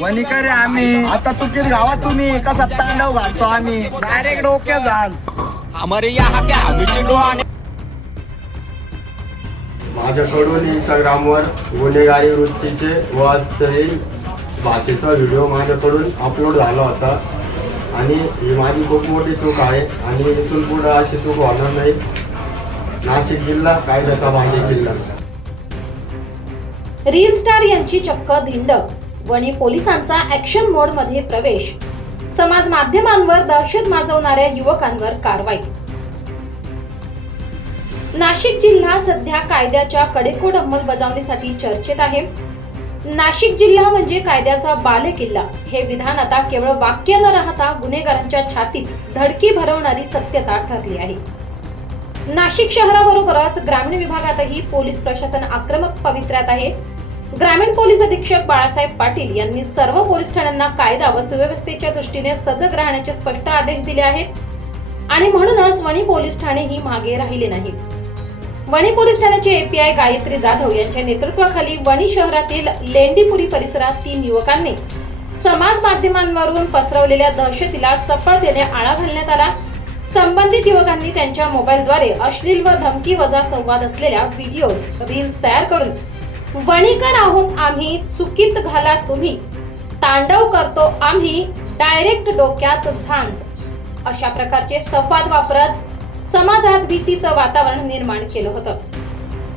वणीकर आहे आम्ही. आता चुकीत गावात तुम्ही कसा तांडव घालतो आम्ही. डायरेक्ट डोक्यात जाल हमारे यहाँ के हमीचे डोहाने माझ्याकडून इंस्टाग्रामवर गुन्हेगारी वृत्तीचे व अश्लील भाषेचा व्हिडिओ माझ्याकडून अपलोड झाला होता. आणि ही माझी खूप मोठी चूक आहे. आणि इथून पुढं अशी चूक होणार नाही. नाशिक जिल्हा कायद्याचा माझे जिल्हा. रील स्टार यांची चक्क धिंड. वणी पोलिसांचा ऍक्शन मोडमध्ये प्रवेश. समाज माध्यमांवर दहशत माजवणाऱ्या युवकांवर कारवाई. नाशिक जिल्हा सध्या कायद्याच्या कडेकोट अंमलबजावणीसाठी चर्चेत आहे. नाशिक जिल्हा म्हणजे कायद्याचा बालेकिल्ला. हे विधान आता केवळ वाक्य न राहता गुन्हेगारांच्या छातीत धडकी भरवणारी सत्यता ठरली आहे. नाशिक शहराबरोबरच ग्रामीण विभागातही पोलीस प्रशासन आक्रमक पवित्र्यात आहे. ग्रामीण पोलीस अधीक्षक बाळासाहेब पाटील यांनी सर्व पोलीस ठाण्यांना कायदा व सुव्यवस्थेच्या दृष्टीने सजग राहण्याचे स्पष्ट आदेश दिले आहेत. आणि म्हणूनच वणी पोलीस ठाणे ही मागे राहिले नाही. वणी पोलीस ठाण्याचे एपीआय गायत्री जाधव यांच्या नेतृत्वाखाली वणी शहरातील लेंडीपुरी परिसरात तीन युवकांनी समाज माध्यमांवरून पसरवलेल्या दहशतीला चपळतेने आळा घालण्यात आला. संबंधित युवकांनी त्यांच्या मोबाईलद्वारे अश्लील व धमकी वजा संवाद असलेल्या व्हिडिओज रील्स तयार करून वणीकर आहोत आम्ही चुकीत घाला तुम्ही. तांडव करतो आम्ही डायरेक्ट डोक्यात झांज. अशा प्रकारचे संवाद वापरत समाजात भीतीचं वातावरण निर्माण केलं होतं.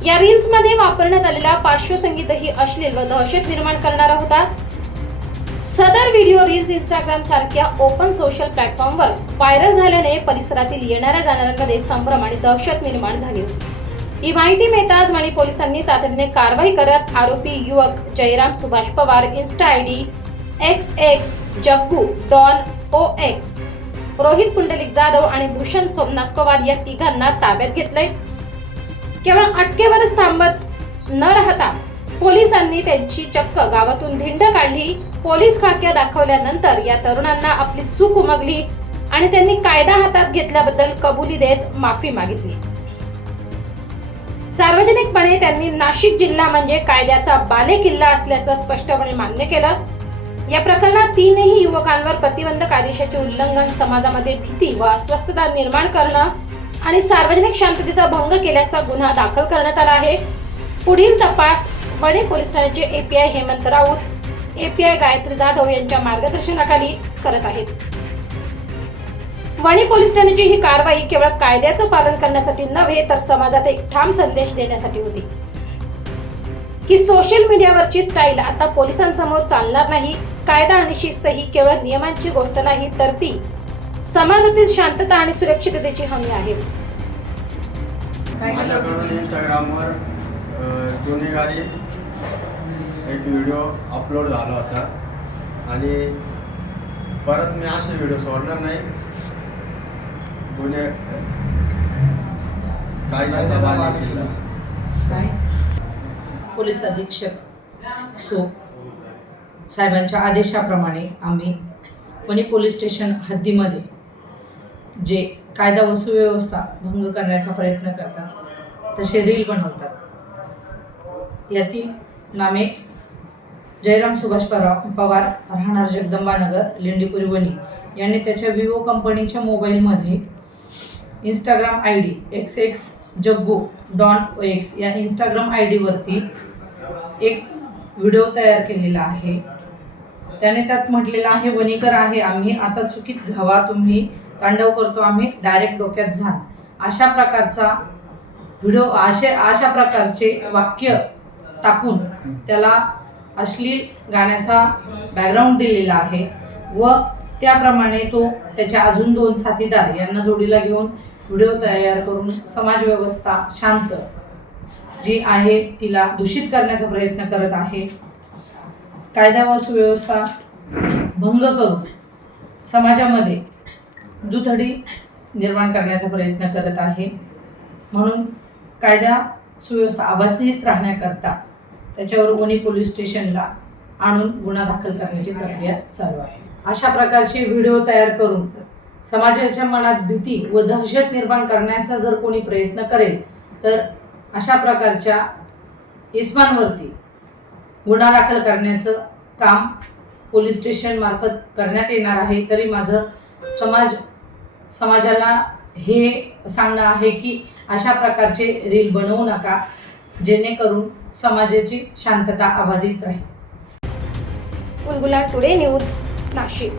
या रील्समध्ये वापरण्यात आलेला पार्श्वसंगीतही अश्लील व दहशत निर्माण करणारा होता. सदर व्हिडिओ रील्स इंस्टाग्राम सारख्या ओपन सोशल प्लॅटफॉर्मवर व्हायरल झाल्याने परिसरातील येणाऱ्या जाणाऱ्यांमध्ये संभ्रम आणि दहशत निर्माण झाली होती. ही माहिती मिळताच वणी पोलिसांनी तातडीने कारवाई करत आरोपी युवक Jayram Subhash Pawar insta I D X X Jaggu don O X Rohit Pundlik Jadhav आणि भूषण सोमनाथ पवार या तिघांना ताब्यात घेतलंय. केवळ अटकेवरच थांबत न राहता पोलिसांनी त्यांची चक्क गावातून धिंड काढली. पोलीस खाक्या दाखवल्यानंतर या तरुणांना आपली चूक उमगली आणि त्यांनी कायदा हातात घेतल्याबद्दल कबुली देत माफी मागितली. सार्वजनिकपणे त्यांनी नाशिक जिल्हा म्हणजे कायद्याचा बालेकिल्ला असल्याचं स्पष्टपणे मान्य केलं. या प्रकरणात तीनही युवकांवर प्रतिबंधक आदेशाचे उल्लंघन समाजामध्ये भीती व अस्वस्थता निर्माण करणं आणि सार्वजनिक शांततेचा भंग केल्याचा गुन्हा दाखल करण्यात आला आहे. पुढील तपास वडे पोलीस ठाण्याचे एपीआय हेमंत राऊत एपीआय गायत्री जाधव यांच्या मार्गदर्शनाखाली करत आहेत. वणी पोलीस ठाण्याची ही कारवाई केवळ कायद्याचं पालन करण्यासाठी नव्हे तर समाजात एक ठाम संदेश देण्यासाठी होती. की सोशल मीडियावरची स्टाईल आता पोलिसांसमोर चालणार नाही. कायदा आणि शिस्त ही केवळ नियमांची गोष्ट नाही तर ती समाजातील शांतता आणि सुरक्षिततेची हमी आहे. माझ्याकडून इंस्टाग्रामवर गुन्हेगारी एक व्हिडिओ अपलोड झाला होता. आणि परत मी असे व्हिडिओ सोडणार नाही. कायद्याचा बालेकिल्ला पोलीस अधीक्षक सो साहेबांच्या आदेशाप्रमाणे आम्ही वणी पोलीस स्टेशन हद्दीमध्ये जे कायदा व सुव्यवस्था भंग करण्याचा प्रयत्न करतात तसे रील बनवतात. यातील नामे जयराम सुभाष परा पवार राहणार जगदंबानगर लेंडीपुरी वणी यांनी त्याच्या विवो कंपनीच्या मोबाईलमध्ये Instagram I D X X Jaggu don O X या इंस्टाग्राम आय डीवरती एक व्हिडिओ तयार केलेला आहे. त्याने त्यात म्हटलेलं आहे वणीकर आहे आम्ही आता चुकीत घावा तुम्ही तांडव करतो आम्ही डायरेक्ट डोक्यात झाच अशा प्रकारचा व्हिडिओ असे अशा प्रकारचे वाक्य टाकून त्याला अश्लील गाण्याचा बॅकग्राऊंड दिलेला आहे. व त्याप्रमाणे तो त्याच्या अजून दोन साथीदार यांना जोडीला घेऊन व्हिडिओ तयार करून समाजव्यवस्था शांत जी आहे तिला दूषित करण्याचा प्रयत्न करत आहे. कायदा व सुव्यवस्था भंग करून समाजामध्ये दुथडी निर्माण करण्याचा प्रयत्न करत आहे. म्हणून कायदा सुव्यवस्था अबाधित राहण्याकरता त्याच्यावर वणी पोलीस स्टेशनला आणून गुन्हा दाखल करण्याची प्रक्रिया चालू आहे. अशा प्रकारचे व्हिडिओ तयार करून समाजाच्या मनात भीती व दहशत निर्माण करण्याचा जर कोणी प्रयत्न करेल तर अशा प्रकारच्या इस्मांवरती गुन्हा दाखल करण्याचं काम पोलीस स्टेशनमार्फत करण्यात येणार आहे. तरी माझं समाज समाजाला हे सांगणं आहे की अशा प्रकारचे रील बनवू नका जेणेकरून समाजाची शांतता अबाधित राहील. बुलबुला टुडे न्यूज नाशिक.